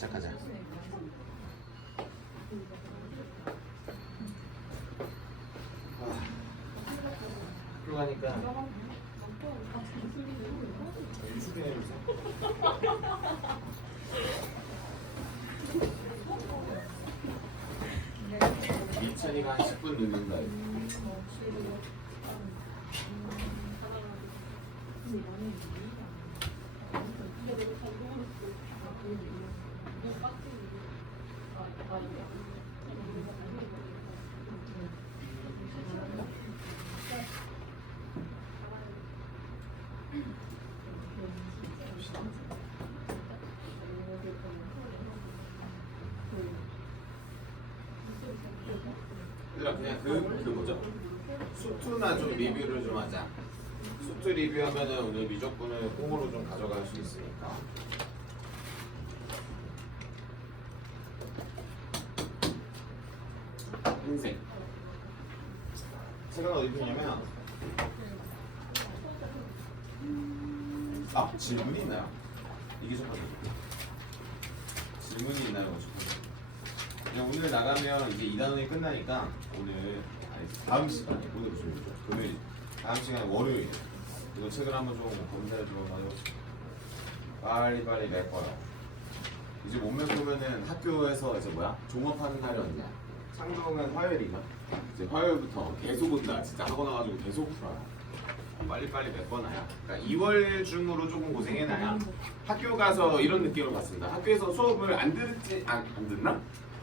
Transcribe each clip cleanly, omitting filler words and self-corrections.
시작하자. 학교 가니까 휴식해 민찬이가 한 10분 늦는다. 얘들아 그냥 그 뭐죠? 수투나 좀 리뷰를 좀 하자. 수투 리뷰하면은 오늘 미적분을 꽁으로 좀 가져갈 수 있으니까. 흰색. 색은 어디 펴냐면 질문이 있나요? 이게 첫 번째. 질문이 있나요? 그냥 오늘 나가면 이제 2단원이 끝나니까 오늘 다음 시간에 오늘 무슨 요일이죠? 금요일. 다음 시간에 월요일. 이거 책을 한번 좀 검사해 주고 빨리 메꿔요. 이제 못 메꾸면은 학교에서 이제 뭐야? 종업하는 날이 언제야? 창동은 화요일이죠. 이제 화요일부터 계속 온다. 진짜 학원 와가지고 계속 풀어요. 빨리 메꿔놔야. 그러니까 2월 중으로 조금 고생해놔야 학교 가서 이런 느낌으로 갔습니다. 학교에서 수업을 안 듣나?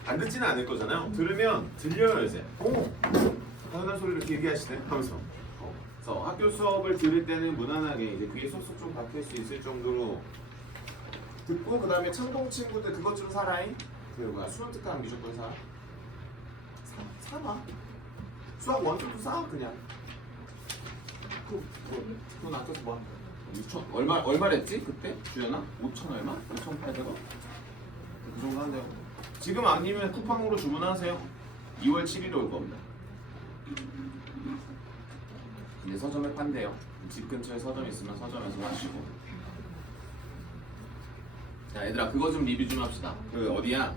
안 듣지는 않을 거잖아요. 들으면 들려요 이제. 당연한 소리를 길게 하시네 하면서. 그래서 학교 수업을 들을 때는 무난하게 이제 귀에 쏙쏙 좀 박힐 수 있을 정도로 듣고 그 다음에 창동 친구들 그것 좀 사라잉. 그 뭐야 수능 특강 미적분 사봐. 수학 원투도 사 그냥. 그건 아껴서 뭐 6천 얼마랬지 그때 주연아? 5천 얼마? 5,800원? 그 정도 한대요. 지금 아니면 쿠팡으로 주문하세요. 2월 7일에 올 겁니다. 근데 서점에 판대요. 집 근처에 서점 있으면 서점에서 마시고. 자 얘들아 그거 좀 리뷰 좀 합시다. 그 어디야?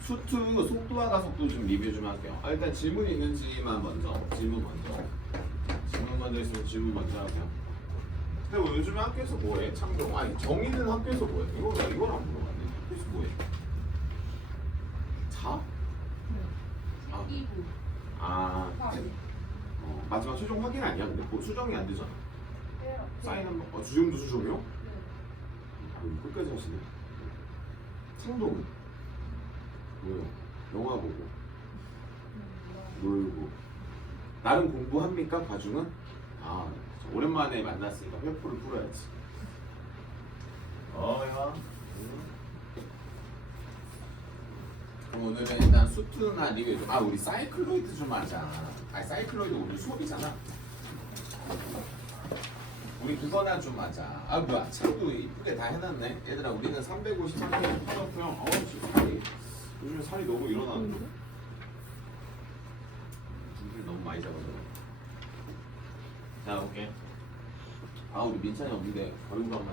수투 속도와 가속도 좀 리뷰 좀 할게요. 일단 질문이 있는지만 먼저. 질문 먼저 있으면 질문 먼저 할게요. 근데 뭐 요즘에 학교에서 뭐해? 창동. 아니 정의는 학교에서 뭐해? 이건 안 물어봤네. 학교에서 뭐해? 자? 마지막 최종 확인 아니야? 근데 뭐 수정이 안 되잖아. 사인 한 번. 지금도 수정이요? 끝까지 하시네. 창동은? 뭐요? 영화 보고 놀고 나름 공부합니까? 과중은? 오랜만에 만났으니까 회포를 풀어야지. 야. 그럼 오늘은 일단 수트나 리뷰 좀. 우리 사이클로이드 좀 하자. 사이클로이드 오늘 수업이잖아. 우리 그거나 좀 하자. 뭐야 책도 이쁘게 다 해놨네. 얘들아 우리는 353개 풀었고요. 지금 요즘에 살이 너무 일어나는데. 중심이 너무 많이 잡아서. 자 오케이. 우리 민찬이 없는데 버림방만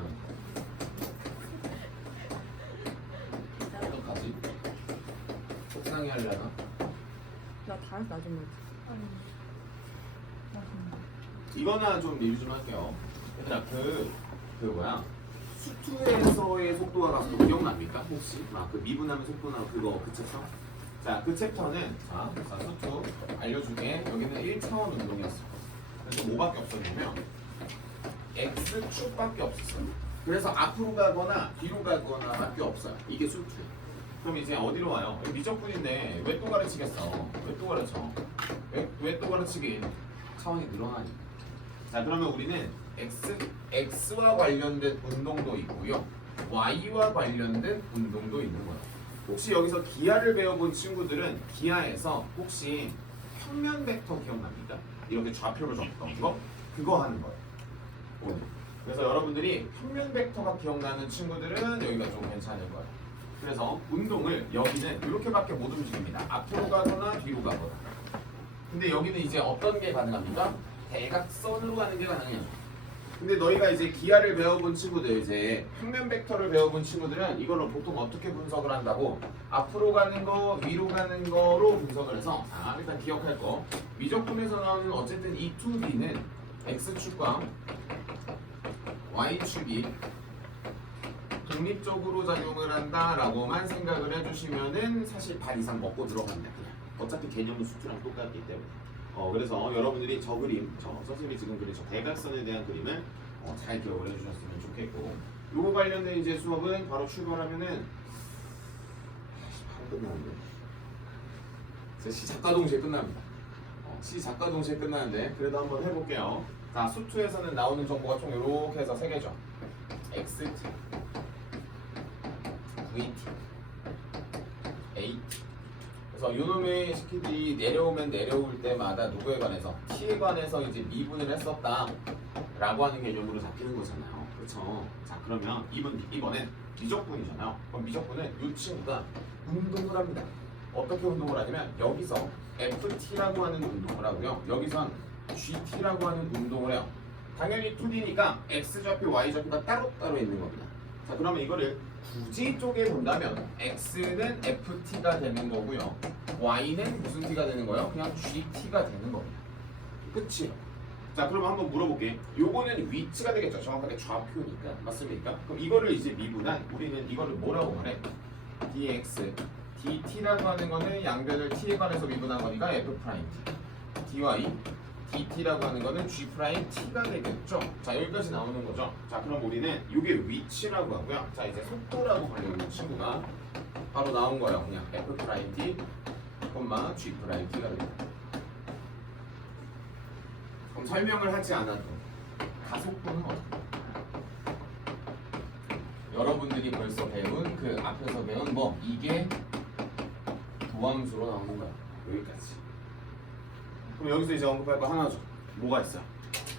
어떡하지? 속상해 하려나? 나 다른 나중에. 이거나 좀 리뷰 좀 할게요. 얘들아 그 뭐야 수투에서의 속도가 가속도 기억납니까? 혹시? 그 미분하면 속도 나고 그 챕터? 자 그 챕터는 수투 알려주게 여기는 1차원 운동이었어. 그래서 뭐밖에 없었냐면 X축밖에 없었어요. 그래서 앞으로 가거나 뒤로 가거나 밖에 없어요. 이게 수투. 그럼 이제 어디로 와요? 미적분인데 왜 또 가르치겠어? 왜 또 가르쳐? 왜 또 가르치기? 차원이 늘어나니까. 자 그러면 우리는 X와 관련된 운동도 있고요. Y와 관련된 운동도 있는 거예요. 혹시 여기서 기하를 배워본 친구들은 기하에서 혹시 평면 벡터 기억납니까? 이렇게 좌표를 적던 거? 그거 하는 거예요. 오늘. 그래서 여러분들이 평면 벡터가 기억나는 친구들은 여기가 좀 괜찮을 거예요. 그래서 운동을 여기는 이렇게밖에 못 움직입니다. 앞으로 가거나 뒤로 가거나. 근데 여기는 이제 어떤 게 가능합니까? 대각선으로 가는 게 가능해요. 근데 너희가 이제 기하를 배워본 친구들, 이제 평면 벡터를 배워본 친구들은 이거를 보통 어떻게 분석을 한다고? 앞으로 가는 거, 위로 가는 거로 분석을 해서, 자, 일단 기억할 거. 미적분에서 나오는 어쨌든 이 2B는 X축과 Y축이 독립적으로 작용을 한다라고만 생각을 해주시면은 사실 반 이상 먹고 들어갑니다. 그냥. 어차피 개념은 수투랑 똑같기 때문에. 그래서 여러분들이 저 그림, 저 선생님이 지금 그린 저 대각선에 대한 그림을 잘 기억을 해주셨으면 좋겠고, 요거 관련된 이제 수업은 바로 출발하면은 바로 끝나는데. 시작과 동시에 끝납니다. 시작과 동시에 끝나는데 그래도 한번 해볼게요. 자, 수투에서는 나오는 정보가 총 이렇게 해서 3개죠. XT, VT, AT. 그래서 요놈의 식기들이 내려오면 내려올 때마다 누구에 관해서? T에 관해서 이제 미분을 했었다 라고 하는 개념으로 잡히는 거잖아요. 그렇죠? 자, 그러면 이번엔 미적분이잖아요. 그럼 미적분은 이 친구가 운동을 합니다. 어떻게 운동을 하냐면 여기서 FT라고 하는 운동을 하고요. 여기선 GT라고 하는 운동을 해요. 당연히 2D니까 X좌표, Y좌표가 따로따로 있는 겁니다. 자, 그러면 이거를 굳이 쪼개 본다면 X는 FT가 되는 거고요. Y는 무슨 T가 되는 거예요? 그냥 GT가 되는 겁니다. 끝이에요. 자, 그럼 한번 물어볼게. 요거는 위치가 되겠죠. 정확하게 좌표니까. 맞습니까? 그럼 이거를 이제 미분한 우리는 이거를 뭐라고 말해? dx, dt라고 하는 거는 양변을 t에 관해서 미분한 거니까 f 프라임 t, dy, dt라고 하는 거는 g 프라임 t가 되겠죠. 자, 여기까지 나오는 거죠. 자, 그럼 우리는 이게 위치라고 하고요. 자, 이제 속도라고 불리는 친구가 바로 나온 거예요. 그냥 f 프라임 t, g 프라임 t가 됩니다. 그럼 설명을 하지 않아도 가속도는 어떻게? 여러분들이 벌써 배운 그 앞에서 배운 뭐 이게 도함수로 나온 건가요? 여기까지. 그럼 여기서 이제 언급할 거 하나죠. 뭐가 있어요?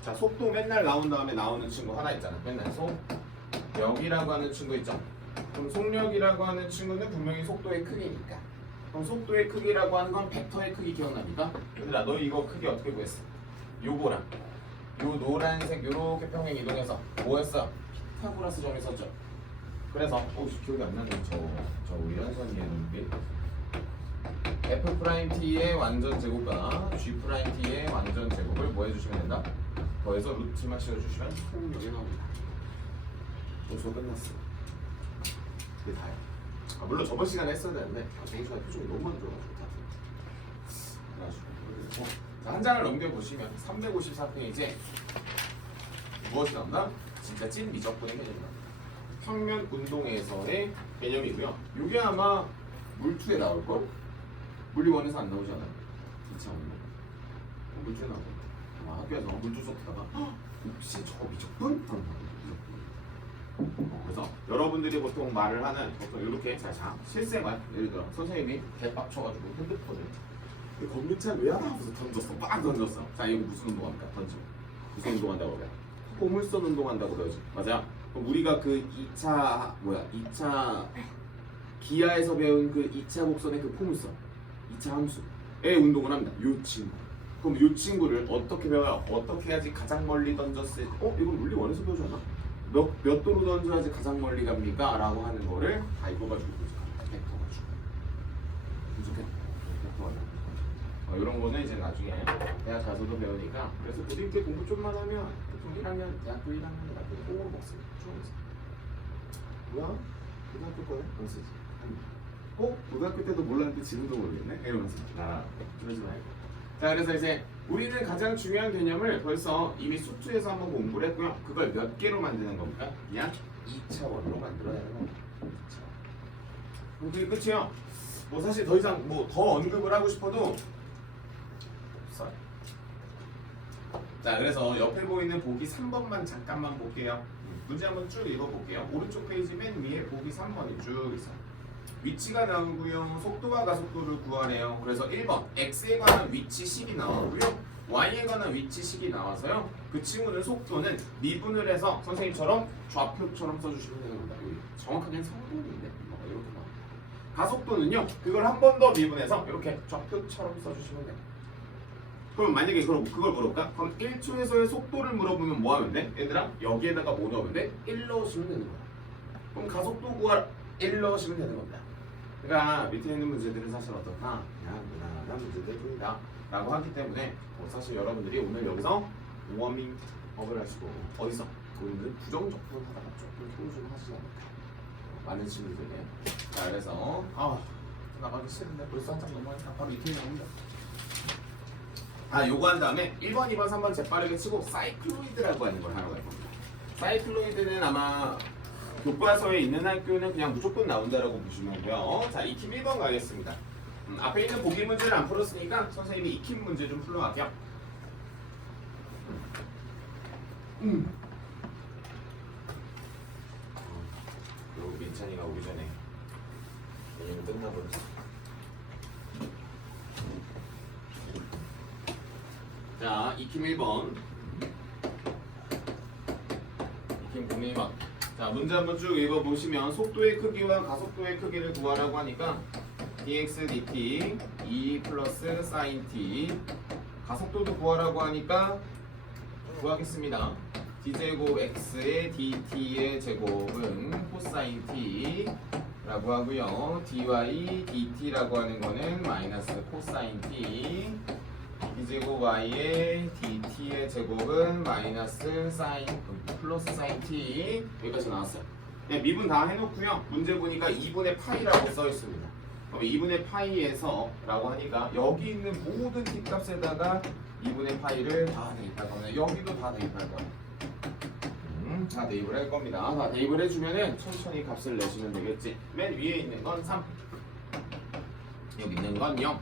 자, 속도 맨날 나온 다음에 나오는 친구 하나 있잖아. 맨날 속력이라고 하는 친구 있죠. 그럼 속력이라고 하는 친구는 분명히 속도의 크기니까. 그럼 속도의 크기라고 하는 건 벡터의 크기 기억납니까? 얘들아, 너 이거 크기 어떻게 구했어? 요거랑 요 노란색 요렇게 평행 이동해서 뭐였어? 피타고라스 점이 있었죠. 그래서 기억이 안 나네. 저 위연선이었는데 f 프라임 t의 완전 제곱과 g 프라임 t의 완전 제곱을 뭐 해주시면 된다? 더해서 루트만 씌워주시면 속력이 나옵니다. 수업 끝났어. 이게 다야. 물론 저번 시간에 했어야 되는데 정신과 표정이 너무 안 좋아가지고 다 그래가지고 자, 한 장을 넘겨보시면 354페이지에 무엇이 나온다? 진짜 찐 미적분의 개념이 나옵니다. 평면 운동에서의 개념이고요. 이게 아마 물투에 나올걸? 물리원에서 안 나오잖아요. 2차 운동. 물투에 나오고 아마 학교에서 물투 수업하다가 혹시 저거 미적분? 그래서 여러분들이 보통 말을 하는 보통 이렇게 자 실생활 예를 들어 선생님이 개빡쳐가지고 핸드폰을 검은차 왜 하나 하고서 던졌어. 빡 던졌어. 자, 이거 무슨 운동합니까? 던지고 무슨 운동한다고 그래? 포물선 운동한다고 그러지. 맞아. 그럼 우리가 그 2차 기하에서 배운 그 2차 곡선의 그 포물선 2차 함수의 운동을 합니다. 요 친구. 그럼 요 친구를 어떻게 배워요? 어떻게 해야지 가장 멀리 던졌을 때 이건 물리 원에서 배우잖아. 몇 도로 던져야지 가장 멀리 갑니까? 라고 하는 거를 다 읽어가지고 분석합니다. 벡터 가지고 분석해. 이런 거는 이제 나중에 대학 가서도 배우니까. 그래서 고등학교 공부 좀만 하면 보통 1학년, 대학교 1학년 같은 거 꽁으로 먹습니다. 뭐야? 고등학교 거야? 안 쓰지. 고등학교 때도 몰랐는데 지금도 모르겠네? 이러면서 그러지 말고. 자, 그래서 이제 우리는 가장 중요한 개념을 벌써 이미 수투에서 한번 공부를 했고요. 그걸 몇 개로 만드는 겁니까? 그냥 2차원으로 만들어내는 겁니다. 그럼 그게 끝이에요. 뭐 사실 더 이상 뭐 더 언급을 하고 싶어도 없어요. 자, 그래서 옆에 보이는 보기 3번만 잠깐만 볼게요. 문제 한번 쭉 읽어볼게요. 오른쪽 페이지 맨 위에 보기 3번이 쭉 있어요. 위치가 나오고요. 속도와 가속도를 구하래요. 그래서 1번 x에 관한 위치식이 나오고요. y에 관한 위치식이 나와서요. 그 친구는 속도는 미분을 해서 선생님처럼 좌표처럼 써주시면 되는 겁니다. 정확하게는 성분인데 이렇게 나옵니다. 가속도는요. 그걸 한 번 더 미분해서 이렇게 좌표처럼 써주시면 됩니다. 그럼 만약에 그걸 물어볼까? 그럼 1초에서의 속도를 물어보면 뭐 하면 돼? 얘들아 여기에다가 뭐 넣으면 돼? 1 넣으시면 되는 거야. 그럼 가속도 구하라 1 넣으시면 되는 겁니다. 그러니까 밑에 있는 문제들은 사실 어떻다? 그냥 무난한 문제들 뿐이다 라고 하기 때문에 사실 여러분들이 오늘 여기서 워밍업을 하시고 어디서? 우리는 부정적분 하다가 조금 토론 좀 하시지 않을까 많은 친구들이. 자 그래서 나가기 싫은데 벌써 한장 넘어가니까 바로 이틀 나옵니다. 요거 한 다음에 1번, 2번, 3번 재빠르게 치고 사이클로이드라고 하는 걸 하러 갈 겁니다. 사이클로이드는 아마 교과서에 있는 학교는 그냥 무조건 나온다라고 보시면 되고요. 자, 익힘 1번 가겠습니다. 앞에 있는 보기 문제를 안 풀었으니까 선생님이 익힘 문제 좀 풀러갈게요. 요 민찬이가 오기 전에 얘는 끝나버렸어. 자, 익힘 1번. 익힘 01번. 자, 문제 한번 쭉 읽어보시면 속도의 크기와 가속도의 크기를 구하라고 하니까 dx dt 2 플러스 sin t 가속도도 구하라고 하니까 구하겠습니다. d제곱 x의 dt의 제곱은 코사인 t 라고 하고요. dy dt라고 하는 거는 마이너스 코사인 t d제곱 y의 dt의 제곱은 마이너스 사인 플러스 사인 t 여기까지 나왔어요. 네, 미분 다 해놓고요. 문제 보니까 2분의 파이라고 써 있습니다. 그럼 2분의 파이에서 라고 하니까 여기 있는 모든 t 값에다가 2분의 파이를 다 대입할 겁니다. 여기도 다 대입할 거예요. 다 대입을 할 겁니다. 다 대입을 해주면은 천천히 값을 내시면 되겠지. 맨 위에 있는 건 3, 여기 있는 건 0,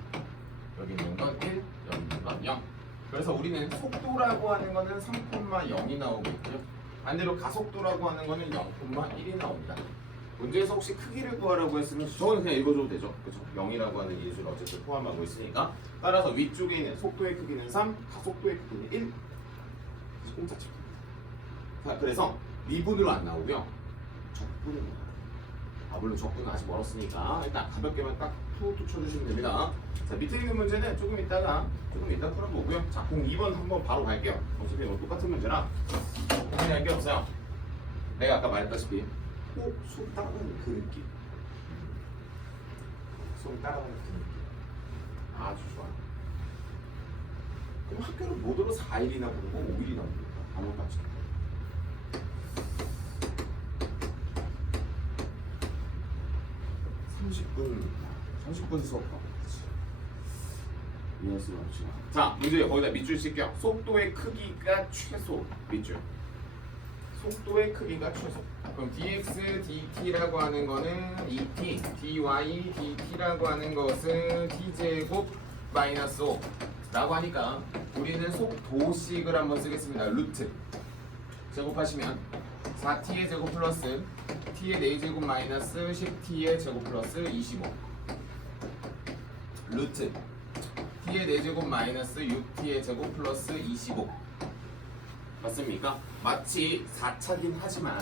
여기 있는 건 1, 여기 있는 건 0. 그래서 우리는 속도라고 하는 거는 3,0이 나오겠고요. 반대로 가속도라고 하는 거는 0,1이 나옵니다. 문제에서 혹시 크기를 구하라고 했으면 저는 그냥 읽어줘도 되죠. 그렇죠? 0이라고 하는 예수를 어쨌든 포함하고 있으니까. 따라서 위쪽에 있는 속도의 크기는 3, 가속도의 크기는 1. 공짜 쳐. 자, 그래서 미분으로 안 나오고요. 적분으로 나와요. 물론 적분은 아직 멀었으니까 일단 가볍게만 딱 툭툭 쳐주시면 됩니다. 자, 밑에 있는 문제는 조금 이따 풀어보고요. 자, 02번 한번 바로 갈게요. 어차피 똑같은 문제라 고민할 게 없어요. 내가 아까 말했다시피 손 따라가는 그 느낌. 손 따라가는 그 느낌. 아주 좋아요. 그럼 학교를 모두로 4일이나 부르고 5일이나 부르고 아무것도 안 시켜요. 30분 수업하고 이해할 수는 없지. 자, 문제 거기다 밑줄 칠게요. 속도의 크기가 최소 밑줄. 속도의 크기가 최소. 그럼 dx dt라고 하는 거는 2t, dy dt라고 하는 것은 t제곱 마이너스 5 라고 하니까 우리는 속도식을 한번 쓰겠습니다. 루트 제곱하시면 4t의 제곱 플러스 t의 4제곱 마이너스 10t의 제곱 플러스 25 루트 t의 4제곱 마이너스 6t의 제곱 플러스 25 맞습니까? 마치 4차긴 하지만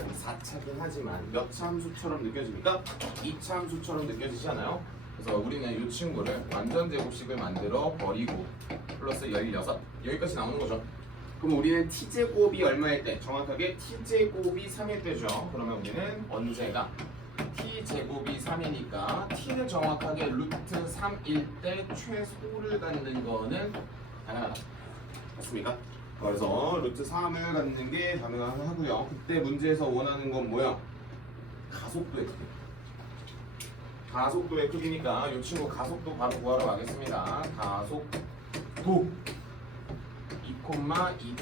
몇 차 함수처럼 느껴집니까? 2차 함수처럼 느껴지잖아요. 그래서 우리는 이 친구를 완전 제곱식을 만들어 버리고 플러스 16 여기까지 나오는 거죠. 그럼 우리는 t제곱이 얼마일 때? 정확하게 t제곱이 3일 때죠. 그러면 우리는 언제가 t제곱이 3이니까 t는 정확하게 루트 3일 때 최소를 갖는 거는 가능하다. 맞습니까? 그래서 루트 3을 갖는 게 가능하고요. 그때 문제에서 원하는 건 뭐야? 가속도의 크기. 가속도의 크기니까 이 친구 가속도 바로 구하러 가겠습니다. 가속도 2,2t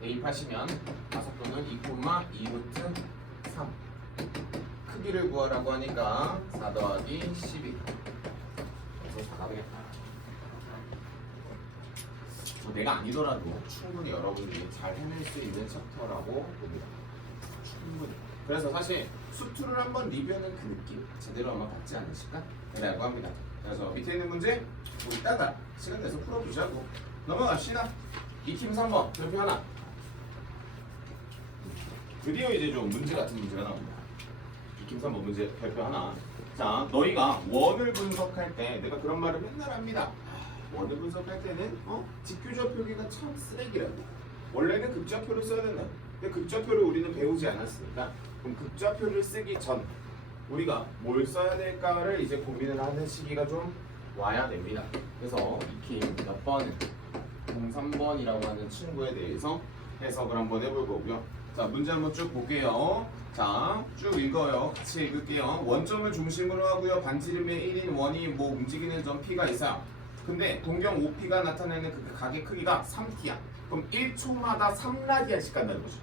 대입하시면 가속도는 2,2 루트 3 크기를 구하라고 하니까 4 더하기 12 그래서 4가 되겠다. 내가 아니더라도 충분히 여러분들이 잘 해낼 수 있는 챕터라고 봅니다. 충분히. 그래서 사실 수투를 한번 리뷰하는 그 느낌 제대로 아마 받지 않으실까? 라고 합니다. 그래서 밑에 있는 문제 뭐 이따가 시간 내서 풀어보자고 넘어갑시다. 익힘 3번 별표 하나. 드디어 이제 좀 문제 같은 문제가 나옵니다. 익힘 3번 문제 별표 하나. 자, 너희가 원을 분석할 때 내가 그런 말을 맨날 합니다. 원을 분석할 때는 직교좌표기가 참 쓰레기라고. 원래는 극좌표를 써야 된다. 근데 극좌표를 우리는 배우지 않았으니까 그럼 극좌표를 쓰기 전 우리가 뭘 써야 될까를 이제 고민을 하는 시기가 좀 와야 됩니다. 그래서 익힘 몇 번, 03번이라고 하는 친구에 대해서 해석을 한번 해볼 거고요. 자, 문제 한번 쭉 볼게요. 자, 쭉 읽어요. 같이 읽을게요. 원점을 중심으로 하고요. 반지름의 1인 원이 뭐 움직이는 점 P가 있어요. 근데 동경 OP가 나타내는 그 각의 크기가 3T야. 그럼 1초마다 3라디안씩 간다는 거죠.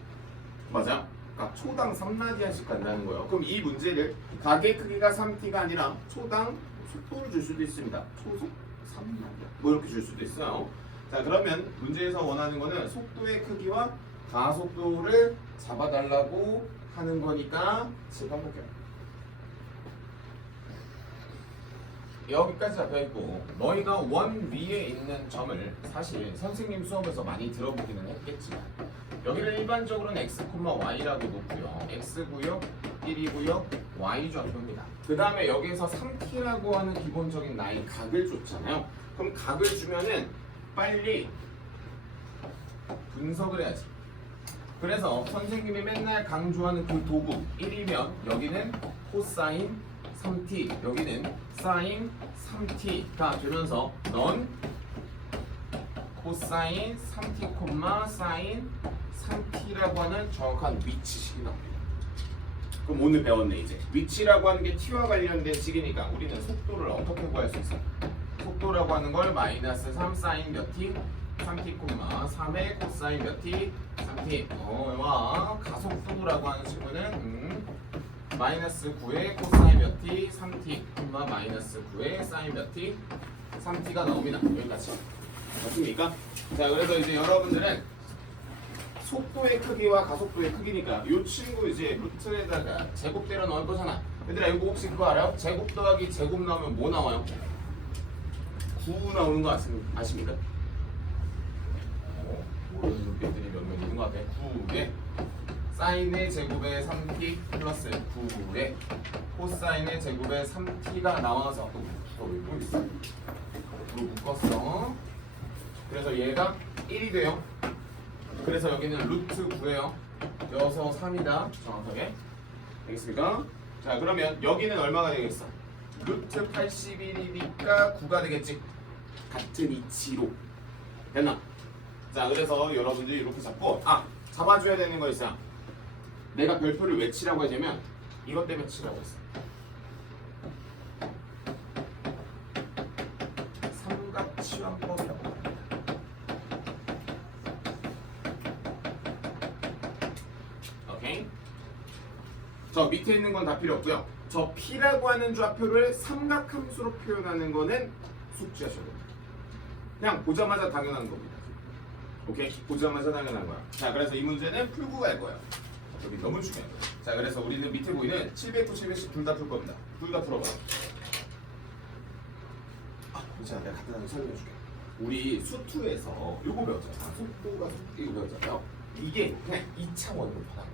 맞아? 그러니까 초당 3라디안씩 간다는 거예요. 그럼 이 문제를 각의 크기가 3T가 아니라 초당 속도를 줄 수도 있습니다. 초속 3라디안 뭐 이렇게 줄 수도 있어요. 자, 그러면 문제에서 원하는 거는 속도의 크기와 가속도를 잡아달라고 하는 거니까 제가 볼게요. 여기까지 잡혀있고 너희가 원 위에 있는 점을 사실 선생님 수업에서 많이 들어보기는 했겠지만 여기를 일반적으로는 x, y라고 놓고요. x구요, 1이고요, y 좌표입니다. 그 다음에 여기에서 3t라고 하는 기본적인 나의 각을 줬잖아요. 그럼 각을 주면은 빨리 분석을 해야지. 그래서 선생님이 맨날 강조하는 그 도구 1이면 여기는 코사인 3t, 여기는 사인 3t가 되면서 넌 코사인 3t, 사인 3t라고 하는 정확한 위치식이 나옵니다. 그럼 오늘 배웠네 이제. 위치라고 하는 게 t와 관련된 식이니까 우리는 속도를 어떻게 구할 수 있어? 속도라고 하는 걸 마이너스 3 사인 몇 t? 3t, 3의 코사인 몇 t? 3t. 와 가속도라고 하는 식은 마이너스 9의 코사인 몇 t? 3t, 마이너스 9의 사인 몇 t? 3t가 나옵니다. 여기까지. 맞습니까? 자, 그래서 이제 여러분들은 속도의 크기와 가속도의 크기니까 이 친구 이제 루트에다가 제곱대로 넣을 거잖아. 얘들아 이거 혹시 그거 알아요? 제곱 더하기 제곱 나오면 뭐 나와요? 9 나오는 거 아십니까? 모르는 눈빛들이 몇 명 있는 것 같아. 9에 사인의 제곱에 3t 플러스 9에 코사인의 제곱에 3t가 나와서 또 왜 있어? 로 묶었어. 그래서 얘가 1이 돼요. 그래서 여기는 루트 9예요. 여서 3이다. 정확하게. 되겠습니까? 자, 그러면 여기는 얼마가 되겠어? 루트 81이니까 9가 되겠지. 같은 이치로. 됐나? 자, 그래서 여러분들이 이렇게 잡고 잡아줘야 되는 거 있어. 내가 별표를 왜 치라고 하냐면 이것 때문에 치라고 했어. 삼각치환법이라고 합니다. 오케이? 저 밑에 있는 건 다 필요 없고요. 저 P라고 하는 좌표를 삼각함수로 표현하는 거는 숙지하셔야 됩니다. 그냥 보자마자 당연한 겁니다. 오케이? 보자마자 당연한 거야. 자, 그래서 이 문제는 풀고 갈 거예요. 여기 너무 중요한 거예요. 자, 그래서 우리는 밑에 보이는 709, 710 둘 다 풀 겁니다. 둘 다 풀어봐요. 괜찮아. 내가 간단하게 설명해 줄게. 우리 수투에서 요거 배웠잖아. 속도가 이거 배웠잖아요. 이게 그냥 2차원으로 변한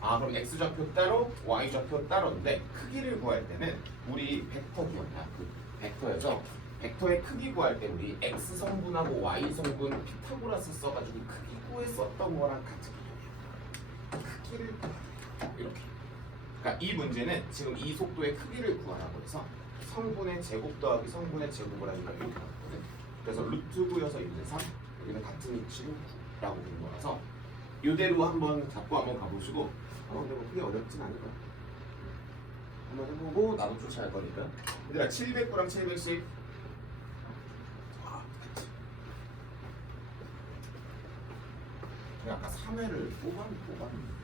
거야. 그럼 x좌표 따로, y좌표 따로인데 크기를 구할 때는 우리 벡터 기억나? 그 벡터에서 벡터의 크기 구할 때 우리 x 성분하고 y 성분 피타고라스 써가지고 크기 구했었던 거랑 같은 거예요. 크기를 이렇게. 그러니까 이 문제는 지금 이 속도의 크기를 구하라고 해서 성분의 제곱 더하기 성분의 제곱을 하니까 이렇게 나왔거든. 그래서 루트 9여서 1대 3 여기는 같은 위치로 9라고 된 거라서 이대로 한번 잡고 한번 가보시고 근데 뭐 크게 어렵진 않을 거야. 한번 해보고 나도 쫓아갈 거니까. 얘들아 709랑 710 아까 3회를 뽑았는데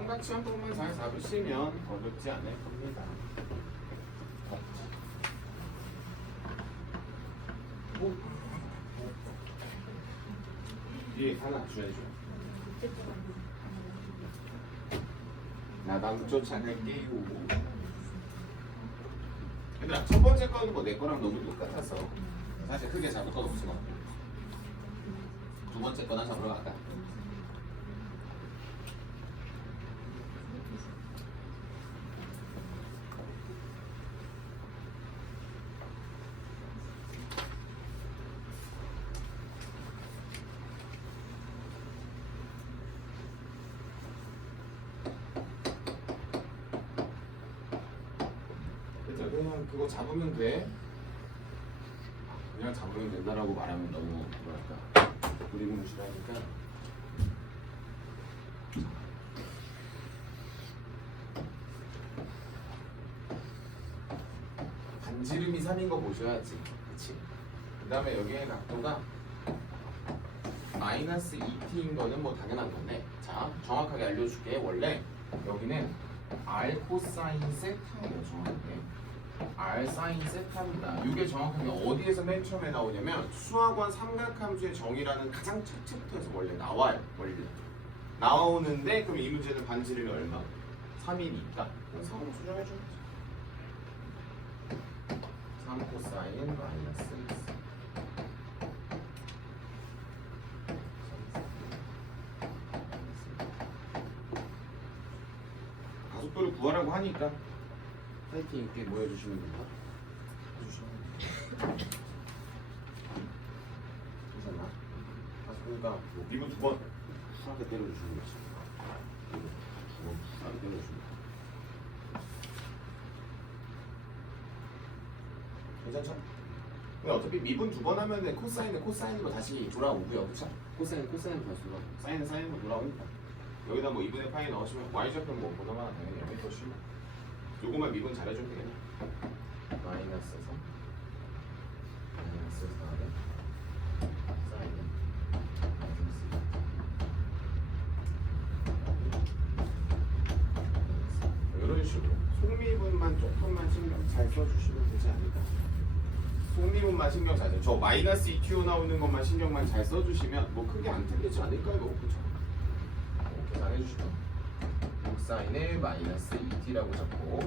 삼각지형법만 잘 잡으시면 어렵지 않을 겁니다. 뒤에 하나 주해줘. 나랑 쫓아낼게요. 얘들아, 첫 번째 거는 뭐 내 거랑 너무 똑같아서 사실 크게 잡을 건 없지만 두 번째 거나 잡으러 갈까? 그냥 그거 잡으면 돼. 그냥 잡으면 된다라고 말하면 너무 뭐랄까 그림을 무시하니까. 반지름이 3인 거 보셔야지. 그치? 그 다음에 여기에 각도가 마이너스 2t인 거는 뭐 당연한 건데, 자 정확하게 알려줄게. 원래 여기는 r 코사인 세타예요. 정확하게 r 사인 세타입니다. 이게 정확하게 어디에서 맨 처음에 나오냐면 수학원 삼각함수의 정의라는 가장 첫 챕터에서 원래 나와요. 원래 나오는데, 그럼 이 문제는 반지름이 얼마? 3이니까 3으로 수정해주면 되죠. 3 코사인 마이너스 2. 가속도를 구하라고 하니까 파이팅 있게 모여주시면 됩니다. 괜찮나? 가속도니까 뭐 미분 2번 후하게 때려주시는 거지. 미분 2번 후하게 때려주시면 돼. 괜찮죠? 근데 어차피 미분 2번 하면은 코사인은 코사인으로 다시 돌아오고요. 그쵸? 코사인은 코사인으로 다시 돌아오고 사인은 사인으로 돌아오니까 여기다 뭐 2분의 파이 넣으시면 y좌표 뭐 보다만 당연히 여기 더 쉬워. 요거만 미분 잘해주면 되겠네. 마이너스 3 마이너스 4에 사인은 마이너스 2. 이런 식으로 속미분만 조금만 신경 잘 써주시면 되지 않을까. 속미분만 신경 잘 써. 저 마이너스 2t 나오는 것만 신경만 잘 써주시면 뭐 크게 안 틀리지 않을까요? 그쵸? 이렇게 잘 해주시죠. 6사인에 마이너스 2t라고 잡고,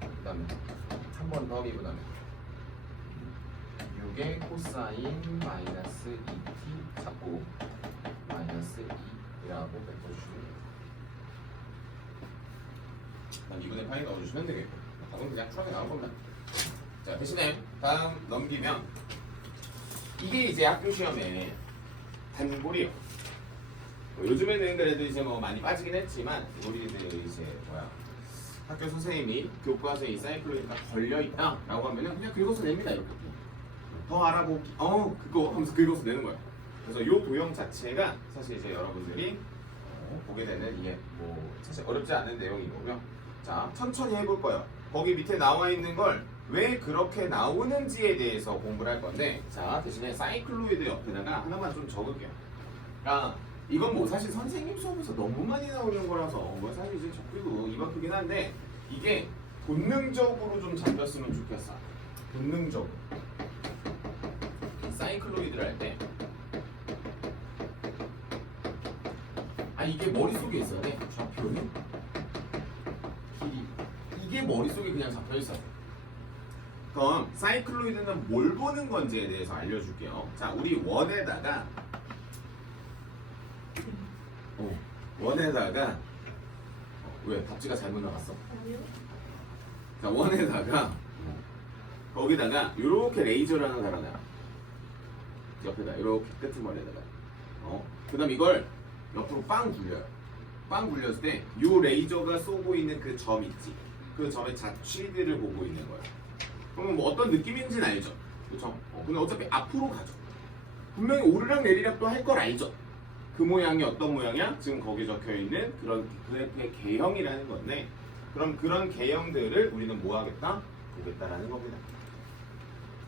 그 다음에 한 번 더 미분하면 6의 코사인 마이너스 2t 잡고 마이너스 2라고 뱉어주시면 됩니다. 2분의 파이 넣어주시면 되겠고, 답은 그냥 쿨하게 나올 겁니다. 자, 대신에 다음 넘기면 이게 이제 학교 시험에 단골이에요. 요즘에는 그래도 이제 뭐 많이 빠지긴 했지만 우리들 이제 학교 선생님이 교과서에 이 사이클로이드가 걸려있다라고 하면은 그냥 긁어서 냅니다. 이렇게 더 알아보기 그거 하면서 긁어서 내는 거예요. 그래서 이 도형 자체가 사실 이제 여러분들이 보게 되는 이게 뭐 사실 어렵지 않은 내용이고요. 자, 천천히 해볼 거예요. 거기 밑에 나와 있는 걸 왜 그렇게 나오는지에 대해서 공부를 할 건데, 자 대신에 사이클로이드 옆에다가 하나만 좀 적을게요. 그러니까 이건 뭐 사실 선생님 수업에서 너무 많이 나오는 거라서 뭐 사실 이제 적기도 입 아프긴 한데, 이게 본능적으로 좀 잡혔으면 좋겠어. 본능적으로 사이클로이드를 할 때 이게 머릿속에 있어야 돼. 좌표는 길이, 이게 머릿속에 그냥 잡혀있어. 그럼 사이클로이드는 뭘 보는 건지에 대해서 알려줄게요. 자, 우리 원에다가 왜 답지가 잘못 나갔어? 아니요. 자, 원에다가 거기다가 이렇게 레이저를 하나 달아놔. 옆에다 이렇게 끄트머리에다가 그 다음 이걸 옆으로 빵 굴려요. 빵 굴렸을 때 이 레이저가 쏘고 있는 그 점 있지? 그 점의 자취들을 보고 있는 거예요. 그러면 뭐 어떤 느낌인지는 알죠? 그쵸? 근데 어차피 앞으로 가죠. 분명히 오르락 내리락도 할 걸 알죠? 그 모양이 어떤 모양이야? 지금 거기 적혀있는 그런 그래프의 개형이라는 건데, 그럼 그런 개형들을 우리는 뭐 하겠다? 보겠다라는 겁니다.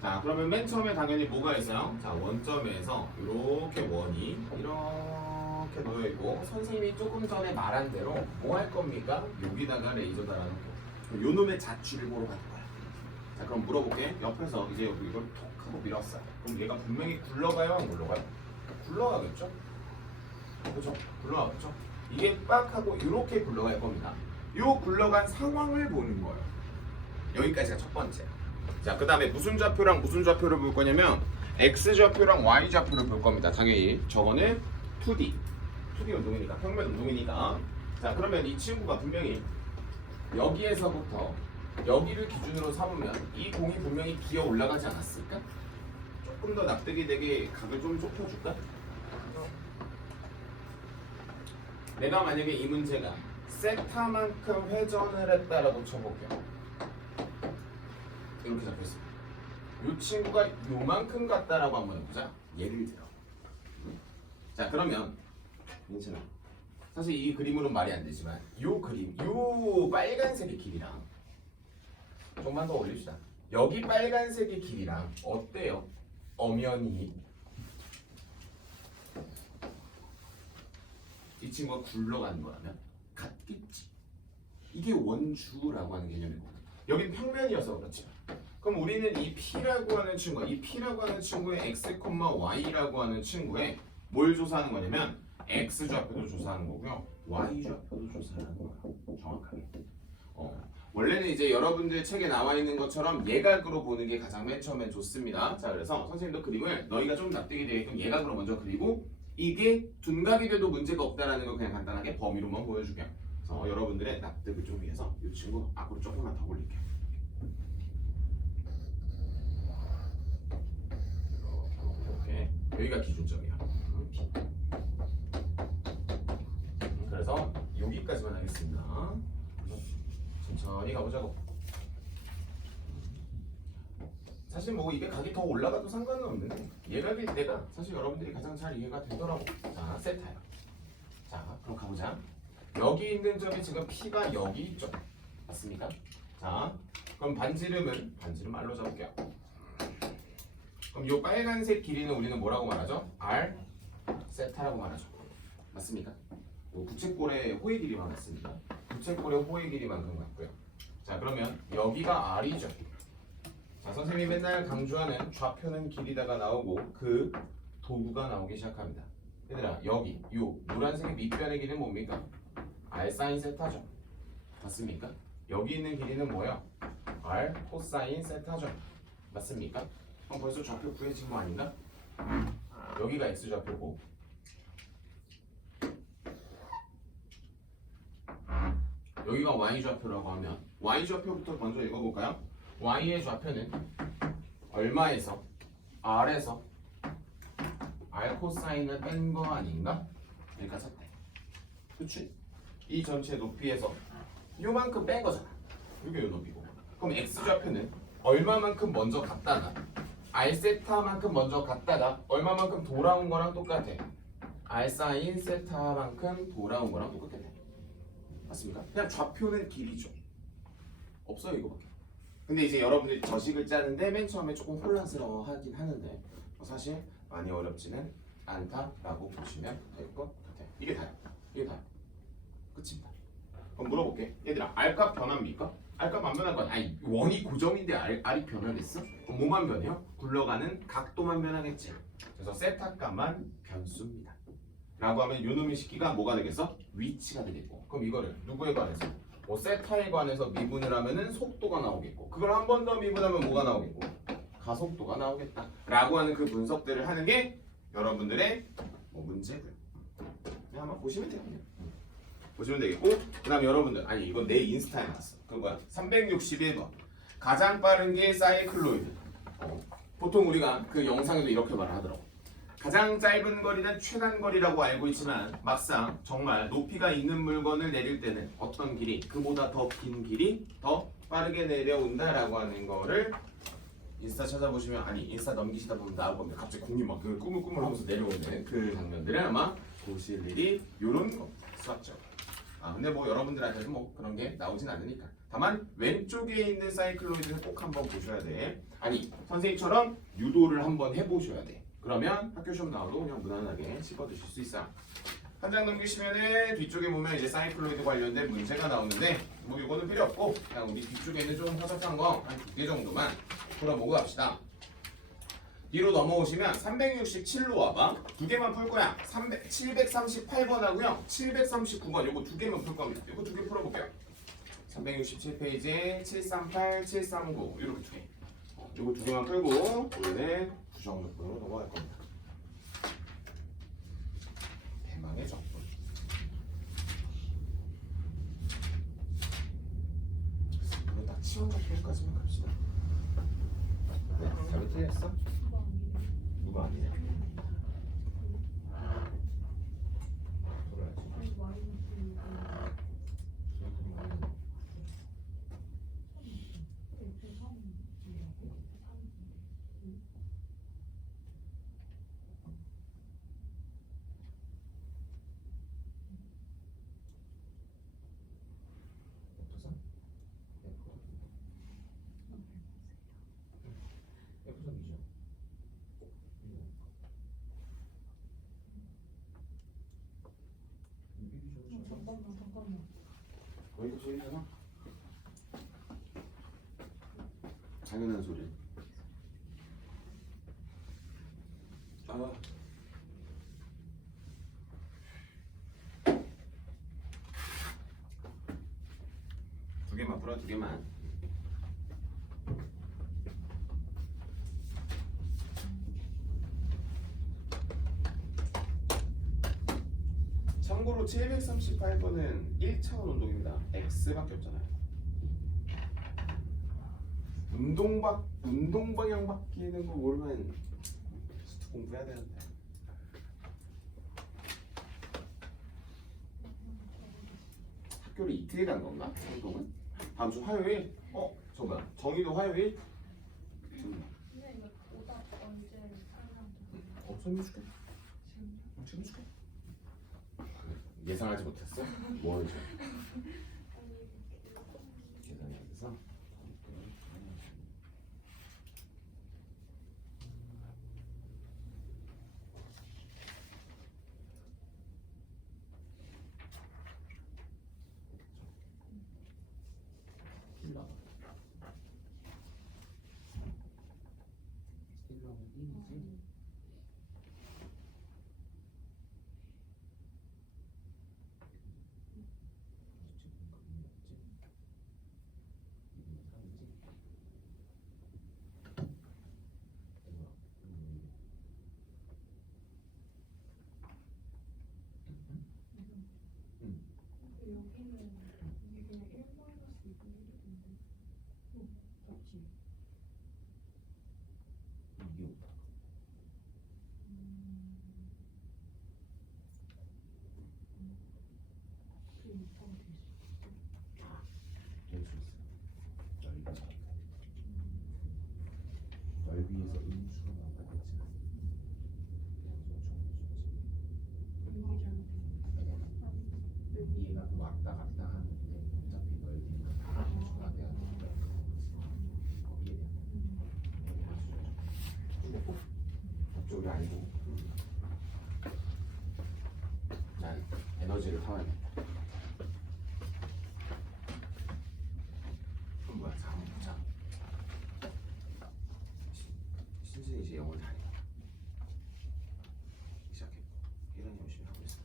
자, 그러면 맨 처음에 당연히 뭐가 있어요? 자, 원점에서 이렇게 원이 이렇게 놓여 있고 선생님이 조금 전에 말한 대로 뭐 할 겁니까? 여기다가 레이저 달아놓고 요 놈의 자취를 보러 갈 거야. 자 그럼 물어볼게. 옆에서 이제 이걸 톡 하고 밀었어. 그럼 얘가 분명히 굴러가요, 안 굴러가요? 굴러가겠죠? 그렇죠? 굴러가겠죠? 이게 빡 하고 이렇게 굴러갈 겁니다. 요 굴러간 상황을 보는 거예요. 여기까지가 첫 번째. 자, 그 다음에 무슨 좌표랑 무슨 좌표를 볼 거냐면 x 좌표랑 y 좌표를 볼 겁니다. 당연히 저거는 2D 운동이니까 평면 운동이니까. 자, 그러면 이 친구가 분명히 여기에서부터 여기를 기준으로 삼으면 이 공이 분명히 기어 올라가지 않았을까? 조금 더 납득이 되게 각을 좀 좁혀줄까? 내가 만약에 이 문제가 세타만큼 회전을 했다라고 쳐볼게요. 이렇게 잡혀있어. 이 친구가 요만큼 같다라고 한번 해보자. 예를 들어. 자 그러면 괜찮아. 사실 이 그림으로는 말이 안 되지만 요 그림, 요 빨간색의 길이랑 좀만 더 올립시다. 여기 빨간색의 길이랑 어때요? 엄연히 이 친구가 굴러가는 거라면 같겠지. 이게 원주라고 하는 개념이거든. 여긴 평면이어서 그렇지. 그럼 우리는 이 P라고 하는 친구, 이 P라고 하는 친구의 X, Y라고 하는 친구에 뭘 조사하는 거냐면 X 좌표도 조사하는 거고요, Y 좌표도 조사하는 거예요. 정확하게. 원래는 이제 여러분들 책에 나와 있는 것처럼 예각으로 보는 게 가장 맨 처음엔 좋습니다. 자, 그래서 선생님도 그림을 너희가 좀 납득이 되게끔 예각으로 먼저 그리고 이게 둔각이 돼도 문제가 없다라는 걸 그냥 간단하게 범위로만 보여줄게요. 그래서 여러분들의 납득을 좀 위해서 이 친구 앞으로 조금만 더 올릴게요. 이렇게 여기가 기준점이야. 그래서 여기까지만 하겠습니다. 천천히 가보자고. 사실 뭐 이게 각이 더 올라가도 상관은 없는데 예각일 때가 사실 여러분들이 가장 잘 이해가 되더라고. 자, 세타요. 자, 그럼 가보자. 여기 있는 점이 지금 P가 여기 있죠. 맞습니까? 자, 그럼 반지름 R로 잡을게요. 그럼 이 빨간색 길이는 우리는 뭐라고 말하죠? R 세타라고 말하죠. 맞습니까? 부채꼴의 호의 길이만 같습니다. 부채꼴의 호의 길이만큼 같고요. 자, 그러면 여기가 R이죠. 자, 선생님이 맨날 강조하는 좌표는 길이다가 나오고 그 도구가 나오기 시작합니다. 얘들아, 여기 요 노란색의 밑변의 길이는 뭡니까? R 사인 세타죠. 맞습니까? 여기 있는 길이는 뭐예요? R 코사인 세타죠. 맞습니까? 그럼 벌써 좌표 구해진 거 아닌가? 여기가 X 좌표고 여기가 Y 좌표라고 하면 Y 좌표부터 먼저 읽어볼까요? Y의 좌표는 얼마에서 R에서 R 코사인을 뺀 거 아닌가? 여기까지 샀대. 그치? 이 전체 높이에서 요만큼 뺀 거잖아. 이게 요 높이고. 그럼 X 좌표는 얼마만큼 먼저 갔다가 R 세타만큼 먼저 갔다가 얼마만큼 돌아온 거랑 똑같아. R 사인 세타만큼 돌아온 거랑 똑같아. 맞습니까? 그냥 좌표는 길이죠. 없어요 이거밖에. 근데 이제 여러분들이 저식을 짜는데 맨 처음에 조금 혼란스러워하긴 하는데 사실 많이 어렵지는 않다라고 보시면 될 것 같아요. 이게 다요. 이게 다요. 끝입니다. 그럼 물어볼게. 얘들아, R값 변합니까? R값 안 변할 거 아니야. 아니, 원이 고정인데 R이 변하겠어? 그럼 뭐만 변해요? 굴러가는 각도만 변하겠지. 그래서 세타 값만 변수입니다. 라고 하면 요놈의 식기가 뭐가 되겠어? 위치가 되겠고. 그럼 이거를 누구에 관해서? 뭐 세타에 관해서 미분을 하면은 속도가 나오겠고, 그걸 한 번 더 미분하면 뭐가 나오겠고? 가속도가 나오겠다. 라고 하는 그 분석들을 하는 게 여러분들의 뭐 문제고요. 그냥 한번 보시면 되거든요. 보시면 되겠고, 그 다음에 여러분들, 아니 이건 내 인스타에 나왔어. 그거야. 361번. 가장 빠른 게 사이클로이드. 보통 우리가 그 영상에도 이렇게 말을 하더라고. 가장 짧은 거리는 최단 거리라고 알고 있지만 막상 정말 높이가 있는 물건을 내릴 때는 어떤 길이 그보다 더 긴 길이 더 빠르게 내려온다라고 하는 거를 인스타 찾아보시면, 아니 인스타 넘기시다 보면 나올 겁니다. 갑자기 공이 막 그 꾸물꾸물 하면서 내려오는 그 장면들을 아마 보실 일이 요런 거 수학적. 근데 뭐 여러분들한테는 뭐 그런 게 나오진 않으니까. 다만 왼쪽에 있는 사이클로이드는 꼭 한번 보셔야 돼. 아니 선생님처럼 유도를 한번 해보셔야 돼. 그러면 학교 시험 나와도 그냥 무난하게 씹어드실 수 있어요. 한 장 넘기시면은 뒤쪽에 보면 이제 사이클로이드 관련된 문제가 나오는데 뭐 이거는 필요 없고 그냥 우리 뒤쪽에는 좀 허접한 거 한 두 개 정도만 풀어보고 갑시다. 뒤로 넘어오시면 367로 와봐. 두 개만 풀 거야. 738번하고요. 739번 요거 두 개만 풀 겁니다. 요거 두 개 풀어볼게요. 367페이지에 738, 739 이렇게 두 개. 요거 두 개만 풀고 우리는 부정적분으로 넘어갈 겁니다. 대망의 적분. 이거 딱 치원 적분까지만 갑시다. 네, 답이 틀렸어? 누가 아니냐? 잠깐만. 왜 이렇게 소리잖아? 당연한 소리. 아. 두 개만 풀어, 두 개만. 참고로 738번은 1차원 운동입니다. X밖에 없잖아요. 운동 방향 바뀌는 거 모르면 수트 공부해야 되는데. 학교를 이틀 간 건가? 운동은? 다음 주 화요일? 잠깐. 정의도 화요일? 근데 이거 오다 언제 사람 설명줄게. 지금 줄게. 예상하지 못했어? 뭐죠? 계산해야 돼서. 여기는 이게 그냥 1 마이너스 2분의 1인데 그렇지. 그 6하고 넓이에서 음수로 나오겠지. 얘가 왔다 갔다 하는데 어차피 넓이는 음수가 돼야 되니까 그쪽이 아니고 난 에너지를 타야겠다. 그럼 뭐야? 한번 보자. 신진이 이제 영어를 다 해. 시작했고 이런 열심히 하고 있어.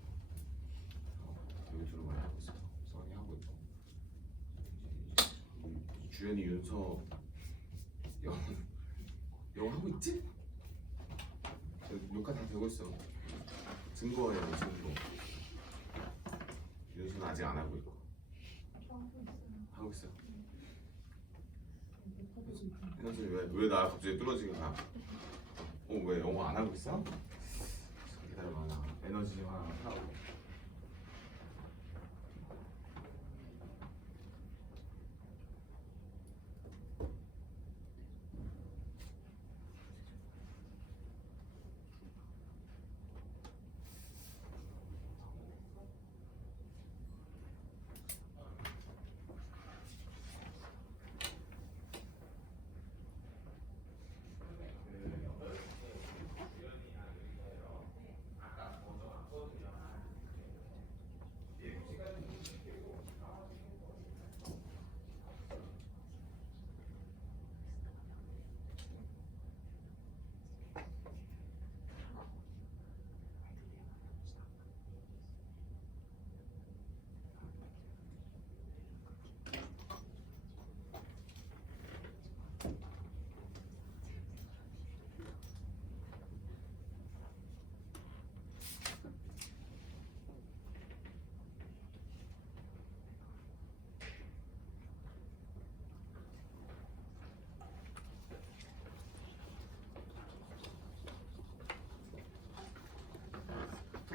여기 들어만 하고 있어. 선이 하고 있고. 주연이 윤서 영어 하고 있지? 녹화 다 되고 있어. 증거예요, 증거. 윤서는 아직 안 하고 있고. 하고 있어. 에너지 왜 나 갑자기 뚫어지게 가? 왜 영어 안 하고 있어? 기다려봐. 나 에너지 좀 하나 하고.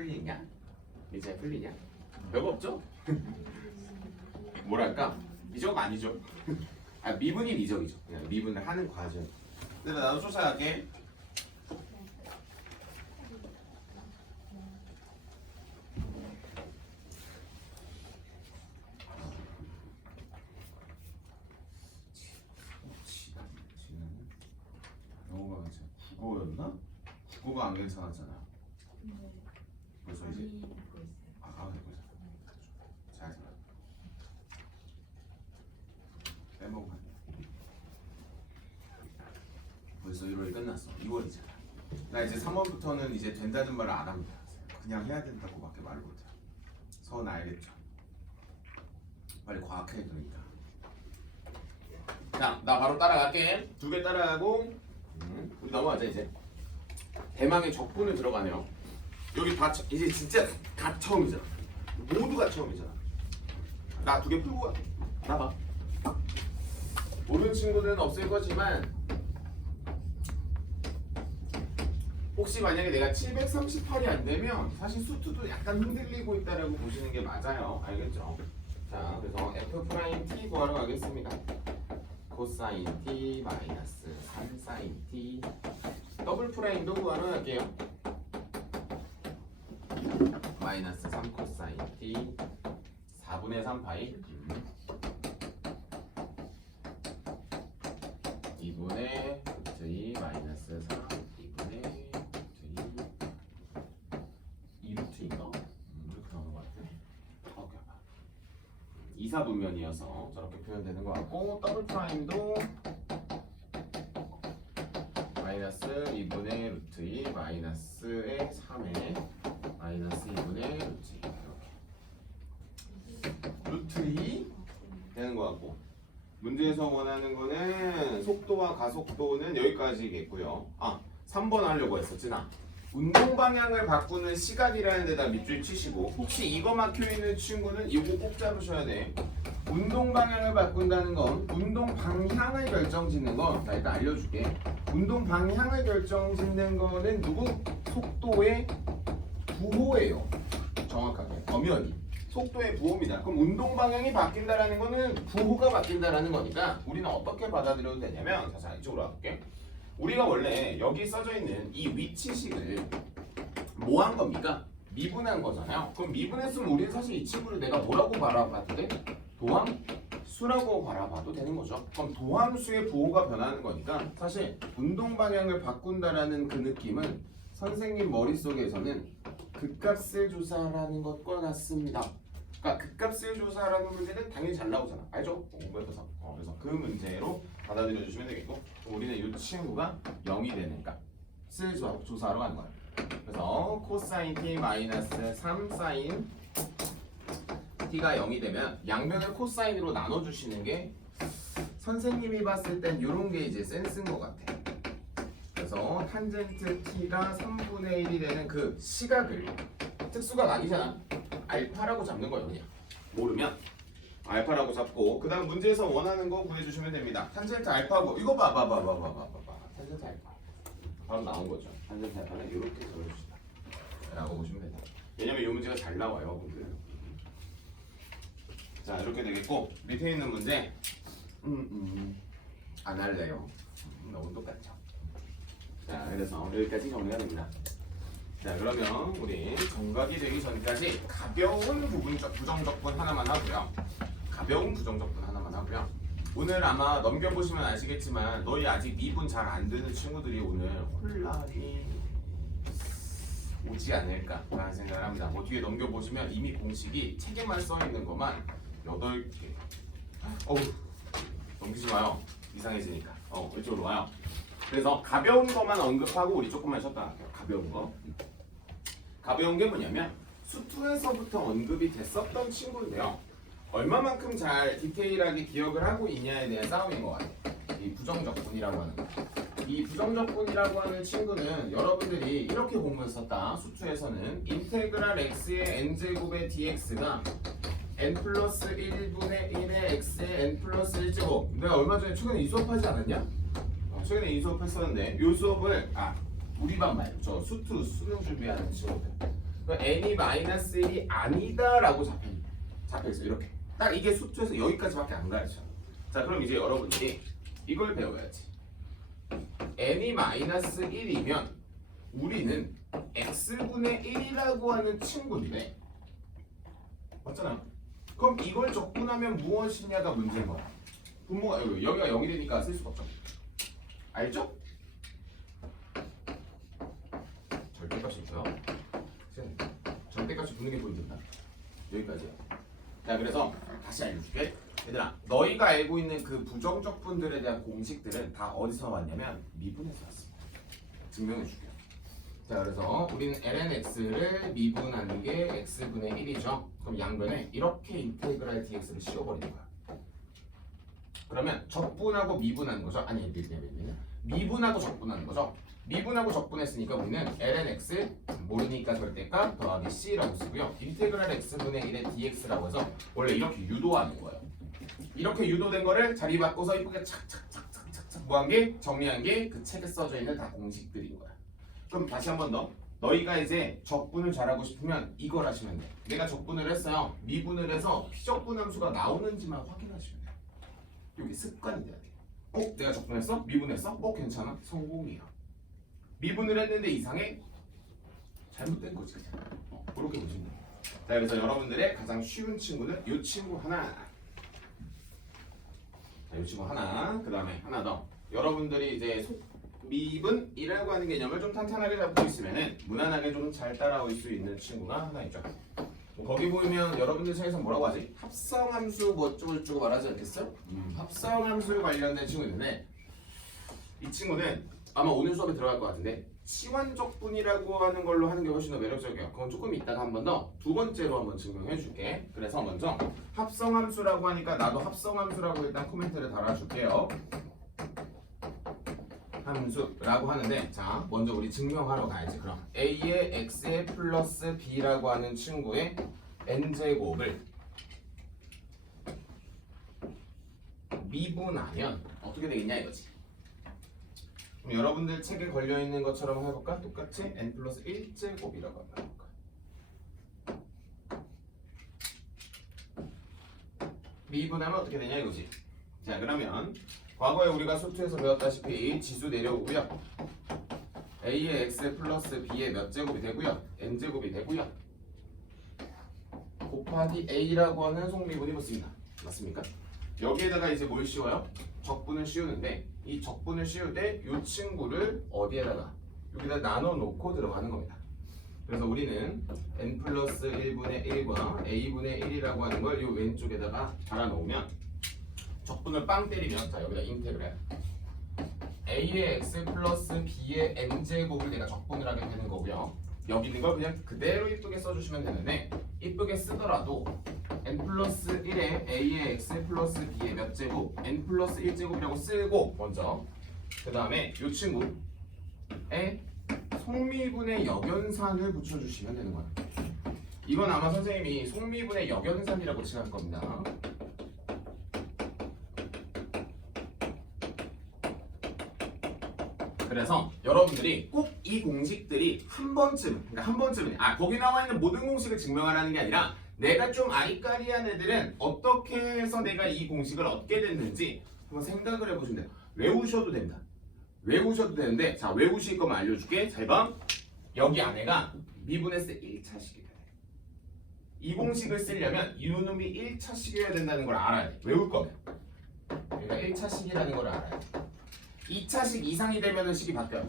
풀리냐? 이제 풀리냐? 별거 없죠? 뭐랄까? 미적 아니죠? 아 미분이 미적이죠. 그냥 미분을 하는 과정. 근데 나도 쫓아갈게. 영어가 괜찮아. 국어였나? 국어가 안 괜찮았잖아. 그래서 이제 해보자. 잘 들어. 빼먹어. 벌써 1월이 끝났어. 2월이잖아. 나 이제 3월부터는 이제 된다는 말을 안 합니다. 그냥 해야 된다고밖에 말을 못해. 서은 알겠죠? 빨리 과학해 그러니까. 자, 나 바로 따라갈게. 2개 따라가고 우리 넘어가자 이제. 대망의 적분을 들어가네요. 여기 다 이제 진짜 다 처음이잖아. 모두가 처음이잖아. 나 2개 풀고 가. 나가. 모르는 친구들은 없을 거지만 혹시 만약에 내가 738이 안 되면 사실 수투도 약간 흔들리고 있다라고 보시는 게 맞아요. 알겠죠? 자, 그래서 F'T 구하러 가겠습니다. 코사인 T 마이너스 3 사인 T 더블 프라임도 구하러 갈게요. 마이너스 3 코사인 T 4분의 3 파이 2분의 루트 2 마이너스 3 2분의 루트 2 2루트인가? 이렇게 나오는 것 같아. 오케이. 이사분면이어서 저렇게 표현되는 것 같고 더블 프라임도 마이너스 2분의 루트 2 마이너스의 3에 마이너스 2분의 루트 2 이렇게 루트 2 되는 것 같고 문제에서 원하는 거는 속도와 가속도는 여기까지겠고요. 아 3번 하려고 했었지 나. 운동 방향을 바꾸는 시각이라는 데다 밑줄 치시고 혹시 이거 막혀 있는 친구는 이거 꼭 잡으셔야 돼. 운동 방향을 바꾼다는 건 운동 방향을 결정짓는 건 나 일단 알려줄게. 운동 방향을 결정짓는 거는 누구? 속도의 부호예요. 정확하게 엄연히 속도의 부호입니다. 그럼 운동 방향이 바뀐다라는 거는 부호가 바뀐다라는 거니까 우리는 어떻게 받아들여도 되냐면 자 이쪽으로 와볼게. 우리가 원래 여기 써져 있는 이 위치식을 뭐 한 겁니까? 미분한 거잖아요. 그럼 미분했으면 우리는 사실 이 친구를 내가 뭐라고 바라봐도 돼? 도함수라고 바라봐도 되는 거죠. 그럼 도함수의 부호가 변하는 거니까 사실 운동 방향을 바꾼다라는 그 느낌은 선생님 머릿속에서는 극값을 조사하라는 것과 같습니다. 그러니까 극값을 조사하라는 문제는 당연히 잘 나오잖아. 알죠? 공부해서. 그래서 그 문제로 받아들여 주시면 되겠고 우리는 이 친구가 0이 되는 값을 조사하러 가는 거야. 그래서 코사인 t 마이너스 3 사인 t가 0이 되면 양변을 코사인으로 나눠주시는 게 선생님이 봤을 땐 이런 게 이제 센스인 것 같아. 그래서 탄젠트 t가 3분의 1이 되는 그 시각을 특수각 아니잖아. 알파라고 잡는 거예요. 그냥 모르면 알파라고 잡고 그 다음 문제에서 원하는 거 구해주시면 됩니다. 탄젠트 알파고 이거 봐봐 탄젠트 알파 바로 나온 거죠. 탄젠트 알파는 이렇게 적어주시다 라고 보시면 됩니다. 왜냐면 이 문제가 잘 나와요 분들. 자 이렇게 되겠고 밑에 있는 문제 안 할래요. 너무 똑같죠. 자 그래서 여기까지 정리가 됩니다. 자 그러면 우리 정각이 되기 전까지 가벼운 부정적분 하나만 하고요. 가벼운 부정적분 하나만 하고요. 오늘 아마 넘겨보시면 아시겠지만 너희 아직 미분 잘 안 되는 친구들이 오늘 혼란이 오지 않을까라는 생각을 합니다. 뭐 뒤에 넘겨보시면 이미 공식이 책에만 써있는 것만 8개. 어우 넘기지 마요. 이상해지니까. 이쪽으로 와요. 그래서 가벼운 것만 언급하고 우리 조금만 쉬었다 할게요. 가벼운 거. 가벼운 게 뭐냐면 수투에서부터 언급이 됐었던 친구인데요. 얼마만큼 잘 디테일하게 기억을 하고 있냐에 대한 싸움인 것 같아요. 이 부정적분이라고 하는 거. 이 부정적분이라고 하는 친구는 여러분들이 이렇게 공부했었다. 수투에서는 인테그랄 x의 n제곱의 dx가 n 플러스 1분의 1의 x의 n 플러스 1제곱. 내가 얼마 전에 최근에 이 수업하지 않았냐? 최근에 이 수업 했었는데 이 수업을 우리 반 말고 저 수능 준비하는 친구들 n이-1이 아니다라고 잡혀있어. 이렇게 딱 이게 수투에서 여기까지밖에 안 가르쳐. 자, 그럼 이제 여러분들이 이걸 배워야지. n이-1이면 우리는 x분의 1이라고 하는 친구인데 맞잖아. 그럼 이걸 적분하면 무엇이냐가 문제인 거야. 분모가 여기가 0이 되니까 쓸 수가 없죠. 알죠? 절대값이 있고요. 절대값이 붙는 게 보인다. 여기까지요. 자, 그래서 다시 알려줄게. 얘들아, 너희가 알고 있는 그 부정적분들에 대한 공식들은 다 어디서 왔냐면 미분에서 왔습니다. 증명해줄게요. 자, 그래서 우리는 lnx를 미분하는 게 x분의 1이죠. 그럼 양변에 이렇게 인테그랄 dx를 씌워버리는 거야. 그러면 적분하고 미분하는 거죠. 아니, 미분하고 적분하는 거죠. 미분하고 적분했으니까 우리는 lnx 모르니까 절대값 더하기 c라고 쓰고요. 인테그랄 x분의 1의 dx라고 해서 원래 이렇게 유도하는 거예요. 이렇게 유도된 거를 자리 바꿔서 이쁘게 착착착착착착 뭐한 게 정리한 게 그 책에 써져 있는 다 공식들인 거야. 그럼 다시 한 번 더. 너희가 이제 적분을 잘하고 싶으면 이걸 하시면 돼. 내가 적분을 했어요. 미분을 해서 피적분 함수가 나오는지만 확인하시면 돼. 여기 습관이 돼야 돼. 내가 적분했어? 미분했어? 괜찮아? 성공이야. 미분을 했는데 이상해? 잘못된 거지. 그렇게 보시면 돼요. 자, 그래서 여러분들의 가장 쉬운 친구는 이 친구 하나. 자, 이 친구 하나. 그 다음에 하나 더. 여러분들이 이제 미분이라고 하는 개념을 좀 탄탄하게 잡고 있으면은 무난하게 좀 잘 따라올 수 있는 친구가 하나 있죠. 거기 보면 여러분들 책에서 뭐라고 하지? 합성함수 뭐 어쩌고저쩌고 말하지 않겠어요? 합성함수 관련된 친구 있는데 이 친구는 아마 오늘 수업에 들어갈 것 같은데 치환적분이라고 하는 걸로 하는 게 훨씬 더 매력적이에요. 그건 조금 이따가 한 번 더 두 번째로 한번 증명해 줄게. 그래서 먼저 합성함수라고 하니까 나도 합성함수라고 일단 코멘트를 달아줄게요. 함수라고 하는데 자 먼저 우리 증명하러 가야지. 그럼 a의 x의 플러스 b라고 하는 친구의 n제곱을 미분하면 어떻게 되겠냐 이거지. 그럼 여러분들 책에 걸려있는 것처럼 해볼까? 똑같이 n 플러스 1제곱이라고 한번 해볼까? 미분하면 어떻게 되냐 이거지. 자 그러면 과거에 우리가 수투에서 배웠다시피 지수 내려오고요. a의 x 플러스 b의 몇 제곱이 되고요. n제곱이 되고요. 곱하기 a라고 하는 속미분이 붙습니다. 맞습니까? 여기에다가 이제 뭘 씌워요? 적분을 씌우는데 이 적분을 씌울 때 이 친구를 어디에다가 여기다 나눠 놓고 들어가는 겁니다. 그래서 우리는 n 플러스 1분의 1과 a분의 1이라고 하는 걸 이 왼쪽에다가 달아 놓으면 적분을 빵 때리면 자 여기다 인테그랄 a의 x 플러스 b의 n제곱을 내가 적분을 하게 되는 거고요. 여기 있는 걸 그냥 그대로 이쁘게 써주시면 되는데 이쁘게 쓰더라도 n 플러스 1에 a의 x 플러스 b의 몇 제곱 n 플러스 1제곱이라고 쓰고 먼저 그 다음에 이 친구에 속미분의 역연산을 붙여주시면 되는 거예요. 이건 아마 선생님이 속미분의 역연산이라고 칭할 겁니다. 그래서 여러분들이 꼭 이 공식들이 한 번쯤, 그러니까 한 번쯤은 거기 나와 있는 모든 공식을 증명하라는 게 아니라 내가 좀 아이까리한 애들은 어떻게 해서 내가 이 공식을 얻게 됐는지 한번 생각을 해보시면 돼요. 외우셔도 됩니다. 외우셔도 되는데 자 외우실 거만 알려줄게. 잘 봐. 여기 안에가 미분했을 때 1차식이야. 이 공식을 쓰려면 이놈이 1차식이어야 된다는 걸 알아야 돼. 외울 거면. 그러니까 1차식이라는 걸 알아야 돼. 2차식 이상이 되면은 식이 바뀌어요.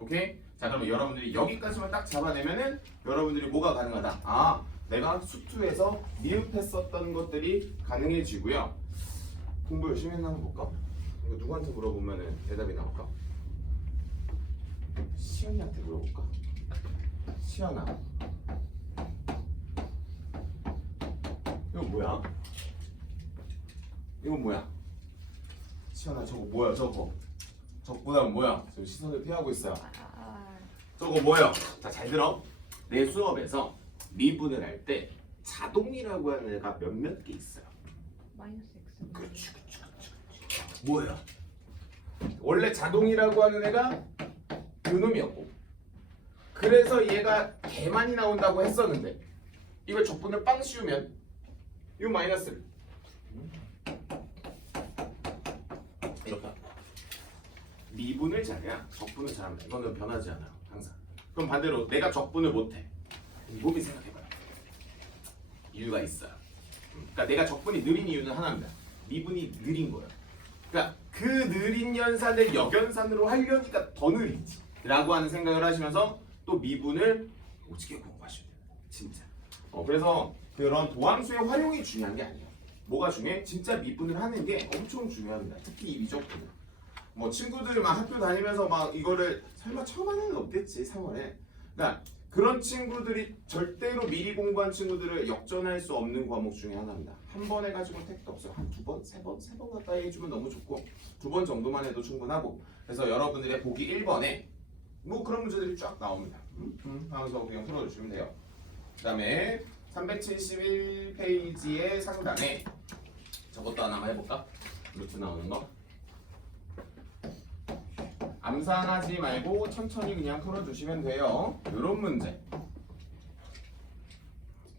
오케이? 자 그러면 여러분들이 여기까지만 딱 잡아내면은 여러분들이 뭐가 가능하다? 내가 수투에서 미흡했었던 것들이 가능해지고요. 공부 열심히 했나 한번 볼까? 이거 누구한테 물어보면은 대답이 나올까? 시연이한테 물어볼까? 시연아 이건 뭐야? 이건 뭐야? 시연아 저거 뭐야 저거? 저거보다는 뭐야? 지금 시선을 피하고 있어요. 저거 뭐야? 자 잘 들어. 내 수업에서 미분을 할 때 자동이라고 하는 애가 몇몇 개 있어요. 마이너스 x. 그렇지. 뭐야? 원래 자동이라고 하는 애가 요놈이었고 그래서 얘가 개 많이 나온다고 했었는데 이걸 적분을 빵 씌우면 이 마이너스를 이렇게 미분을 잘해야 적분을 잘합니다. 이거는 변하지 않아요. 항상. 그럼 반대로 내가 적분을 못해. 곰곰이 생각해봐요. 이유가 있어요. 그러니까 내가 적분이 느린 이유는 하나입니다. 미분이 느린 거예요. 그러니까 그 느린 연산을 역연산으로 하려니까 더 느리지 라고 하는 생각을 하시면서 또 미분을 오지게 공부하시면 돼요. 진짜. 그래서 그런 도함수의 활용이 중요한 게 아니에요. 뭐가 중요해? 진짜 미분을 하는 게 엄청 중요합니다. 특히 이 미적분. 뭐 친구들이 막 학교 다니면서 막 이거를 설마 처음 하는 건 없겠지 3월에. 그러니까 그런 친구들이 절대로 미리 공부한 친구들을 역전할 수 없는 과목 중에 하나입니다. 한 번 해가지고 택도 없어요. 한 두 번, 세 번 가까이 해주면 너무 좋고 두 번 정도만 해도 충분하고. 그래서 여러분들의 보기 1번에 뭐 그런 문제들이 쫙 나옵니다. 하면서 그냥 풀어주시면 돼요. 그 다음에 371페이지의 상단에 저것도 하나만 해볼까? 루트 나오는 거. 암산하지 말고 천천히 그냥 풀어주시면 돼요. 이런 문제.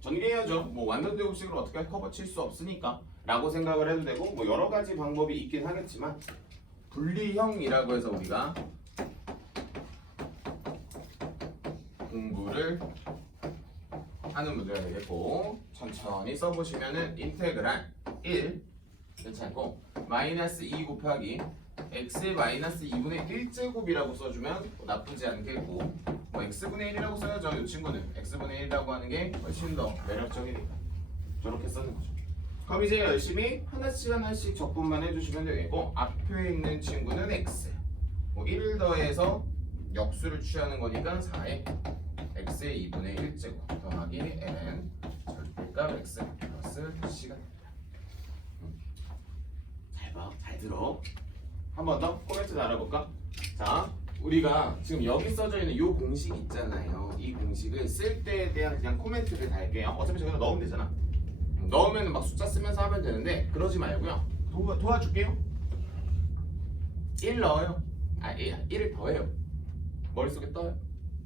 전개해야죠. 뭐 완전 제곱식으로 어떻게 커버 칠 수 없으니까 라고 생각을 해도 되고 뭐 여러 가지 방법이 있긴 하겠지만 분리형이라고 해서 우리가 공부를 하는 문제가 되겠고 천천히 써보시면은 인테그랄 1 괜찮고 마이너스 2 곱하기 x의 마이너스 2분의 1제곱이라고 써주면 나쁘지 않겠고 뭐 x분의 1이라고 써야죠. 이 친구는 x분의 1이라고 하는 게 훨씬 더 매력적이니까 저렇게 쓰는 거죠. 그럼 이제 열심히 하나씩 적분만 해주시면 되겠고 앞에 있는 친구는 x 뭐 1을 더해서 역수를 취하는 거니까 4에 x의 2분의 1제곱 더하기 n은 절대값 x 플러스 c가 됩니다. 잘 봐, 잘 들어. 한 번 더 코멘트 달아볼까? 자, 우리가 지금 여기 써져 있는 이 공식 있잖아요. 이 공식을 쓸 때에 대한 그냥 코멘트를 달게요. 어차피 저기다 넣으면 되잖아. 넣으면 막 숫자 쓰면서 하면 되는데 그러지 말고요. 도와줄게요. 1 넣어요. 1을 더해요. 머릿속에 떠요.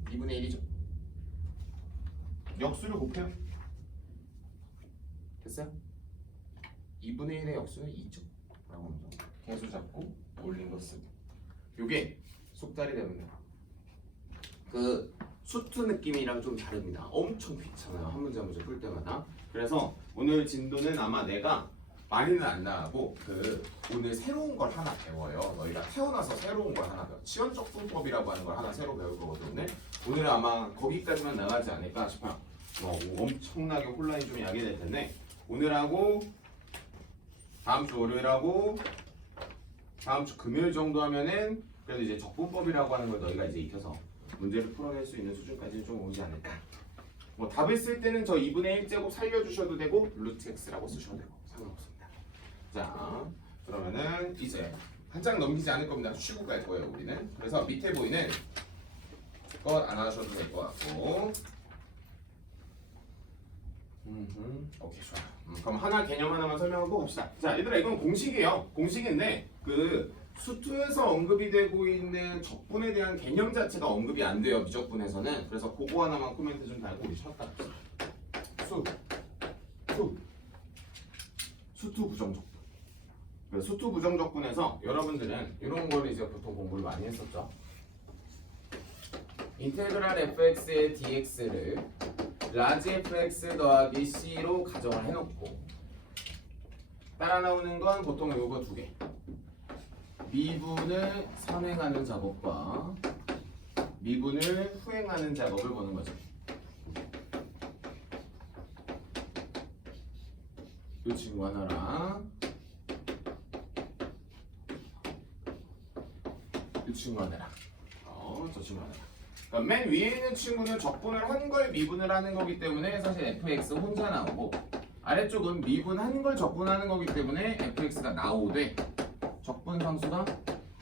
2분의 1이죠. 역수를 곱해요. 됐어요? 2분의 1의 역수는 2죠. 라고 하면 개수 잡고 올린 거 쓰고. 요게 속달이 되면 그 수트 느낌이랑 좀 다릅니다. 엄청 귀찮아요. 한 문제 한 문제 풀 때마다. 그래서 오늘 진도는 아마 내가 많이는 안 나가고 오늘 새로운 걸 하나 배워요. 너희가 태어나서 새로운 걸 하나 배워. 치원적분법이라고 하는 걸 하나 새로 배울 거거든요. 오늘은 아마 거기까지만 나가지 않을까 싶어요. 엄청나게 혼란이 좀 야기 될 텐데 오늘하고 다음 주 월요일하고 다음 주 금요일 정도 하면은 그래도 이제 적분법이라고 하는 걸 너희가 이제 익혀서 문제를 풀어낼 수 있는 수준까지 좀 오지 않을까. 뭐 답을 쓸 때는 저 2분의 1제곱 살려주셔도 되고 루트 x라고 쓰셔도 되고 상관없습니다. 자, 그러면은 이제 한 장 넘기지 않을 겁니다. 쉬고 갈 거예요 우리는. 그래서 밑에 보이는 것 안 하셔도 될 것 같고. 오케이 좋아요. 그럼 하나 개념 하나만 설명하고 갑시다. 자, 얘들아 이건 공식이에요. 공식인데 수투에서 언급이 되고 있는 적분에 대한 개념 자체가 언급이 안 돼요. 미적분에서는. 그래서 그거 하나만 코멘트 좀 달고 우리 쉬었다 합시다. 수투 부정적분. 그래서 수투 부정적분에서 여러분들은 이런 거를 이제 보통 공부를 많이 했었죠. 인테그랄 fx의 dx를 라지 fx 더하기 c로 가정을 해놓고 따라 나오는 건 보통 요거 두 개. 미분을 선행하는 작업과 미분을 후행하는 작업을 보는 거죠. 이 친구 하나랑 이 친구 하나랑 저 친구 하나랑. 그러니까 맨 위에 있는 친구는 적분을 한 걸 미분을 하는 거기 때문에 사실 fx 혼자 나오고 아래쪽은 미분한 걸 적분하는 거기 때문에 fx가 나오되 적분 상수가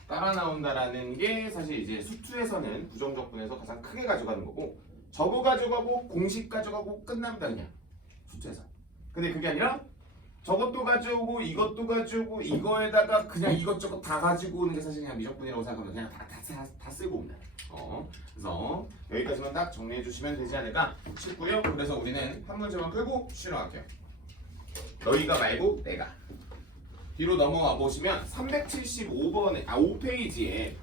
따라 나온다라는 게 사실 이제 수투에서는 부정적분에서 가장 크게 가져가는 거고 저거 가져가고 공식 가져가고 끝납니다 그냥 수투에서. 근데 그게 아니라 저것도 가져오고 이것도 가져오고 이거에다가 그냥 이것저것 다 가지고 오는 게 사실 그냥 미적분이라고 생각하면 그냥 다 쓰고 옵니다. 그래서 여기까지만 딱 정리해 주시면 되지 않을까 싶고요. 그래서 우리는 한 문제만 풀고 쉬러 갈게요. 너희가 말고 내가. 뒤로 넘어와 보시면 375번에 5페이지에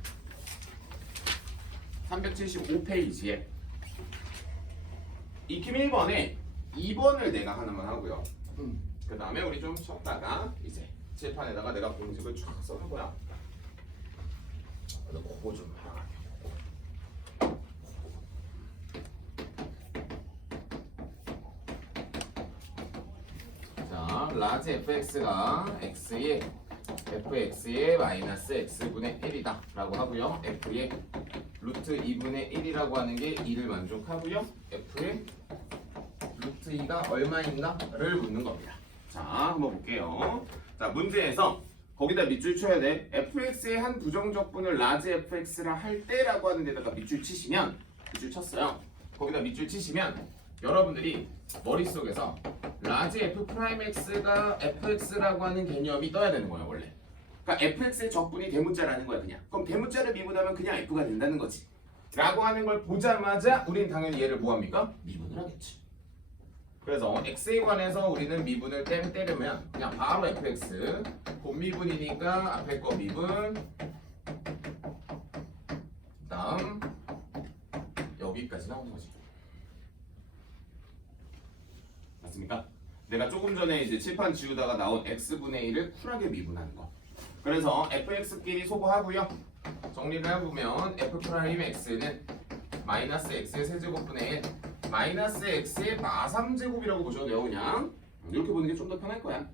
375페이지에 익힘 1번에 2번을 내가 하나만 하고요. 그 다음에 우리 좀 쉬었다가 이제 칠판에다가 내가 공식을 쫙 써는 거야. 너 그거 좀 하라. 자, 라지 fx가 x의 fx의 마이너스 x분의 1이다 라고 하고요. f의 루트 2분의 1이라고 하는 게 2를 만족하고요. f의 루트 2가 얼마인가를 묻는 겁니다. 자, 한번 볼게요. 자, 문제에서 거기다 밑줄 쳐야 돼. fx의 한 부정적분을 라지 fx라 할 때라고 하는 데다가 밑줄 치시면 밑줄 쳤어요. 거기다 밑줄 치시면 여러분들이 머릿속에서 라지 f 프라임 x가 fx라고 하는 개념이 떠야 되는 거예요, 원래. 그러니까 fx의 적분이 대문자라는 거야, 그냥. 그럼 대문자를 미분하면 그냥 f가 된다는 거지. 라고 하는 걸 보자마자 우린 당연히 얘를 뭐 합니까? 미분을 하겠지. 그래서 x에 관해서 우리는 미분을 때리면 그냥 바로 fx 곱미분이니까 앞에 거 미분 다음 여기까지 나오는 거지. 맞습니까? 내가 조금 전에 이제 칠판 지우다가 나온 x분의 1을 쿨하게 미분하는 거. 그래서 fx끼리 소거하고요. 정리를 해보면 f 프라임 x는 마이너스 x의 세제곱분의 1 마이너스 x의 마3제곱이라고 보셔도 돼요. 그냥 이렇게 보는 게 좀 더 편할 거야.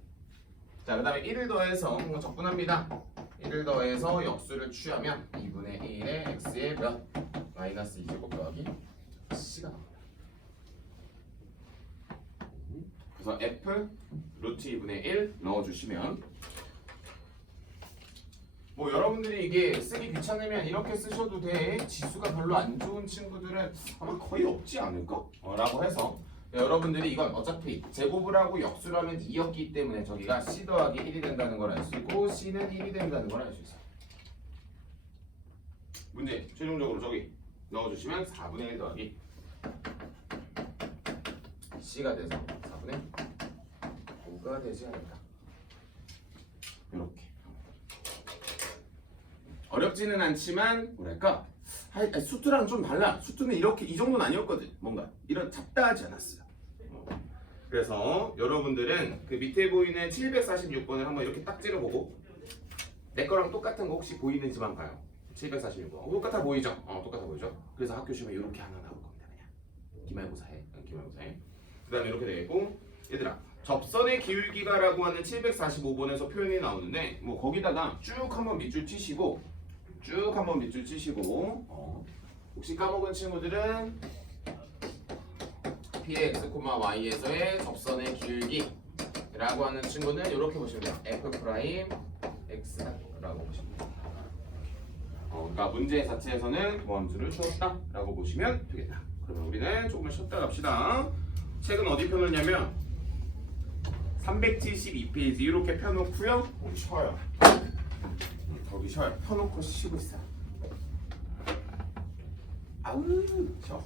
자, 그 다음에 1을 더해서 적분합니다. 1을 더해서 역수를 취하면 2분의 1의 x의 몇? 마이너스 2제곱 더하기 c가 나옵니다. 그래서 f 루트 2분의 1 넣어주시면 뭐 여러분들이 이게 쓰기 귀찮으면 이렇게 쓰셔도 돼. 지수가 별로 안 좋은 친구들은 아마 거의 없지 않을까? 라고 해서 여러분들이 이건 어차피 제곱을 하고 역수를 하면 2였기 때문에 저기가 c 더하기 1이 된다는 걸 알 수 있고 c는 1이 된다는 걸 알 수 있어요. 문제 최종적으로 저기 넣어주시면 4분의 1 더하기 c가 돼서 4분의 5가 되지 않을까. 이렇게 어렵지는 않지만 뭐랄까 수트랑 좀 달라. 수트는 이렇게 이 정도는 아니었거든. 뭔가 이런 잡다하지 않았어요. 그래서 여러분들은 그 밑에 보이는 746번을 한번 이렇게 딱 찔러보고 내 거랑 똑같은 거 혹시 보이는지만 봐요. 746번 똑같아 보이죠? 똑같아 보이죠? 그래서 학교 시험에 이렇게 하나 나올 겁니다. 그냥 기말고사해. 그 다음에 이렇게 되겠고 얘들아 접선의 기울기가라고 하는 745번에서 표현이 나오는데 뭐 거기다가 쭉 한번 밑줄 치시고 혹시 까먹은 친구들은 px, y에서의 접선의 기울기라고 하는 친구는 이렇게 보시면 돼요. f 프라임 x라고 보시면 돼요. 그러니까 문제 자체에서는 모함수를 주었다라고 보시면 되겠다. 그러면 우리는 조금만 쉬었다 갑시다. 책은 어디 펴놓냐면 372페이지 이렇게 펴놓고요. 우리 쉬어요. 거기 쉬어요. 펴놓고 쉬고 있어. 아우 쉬어.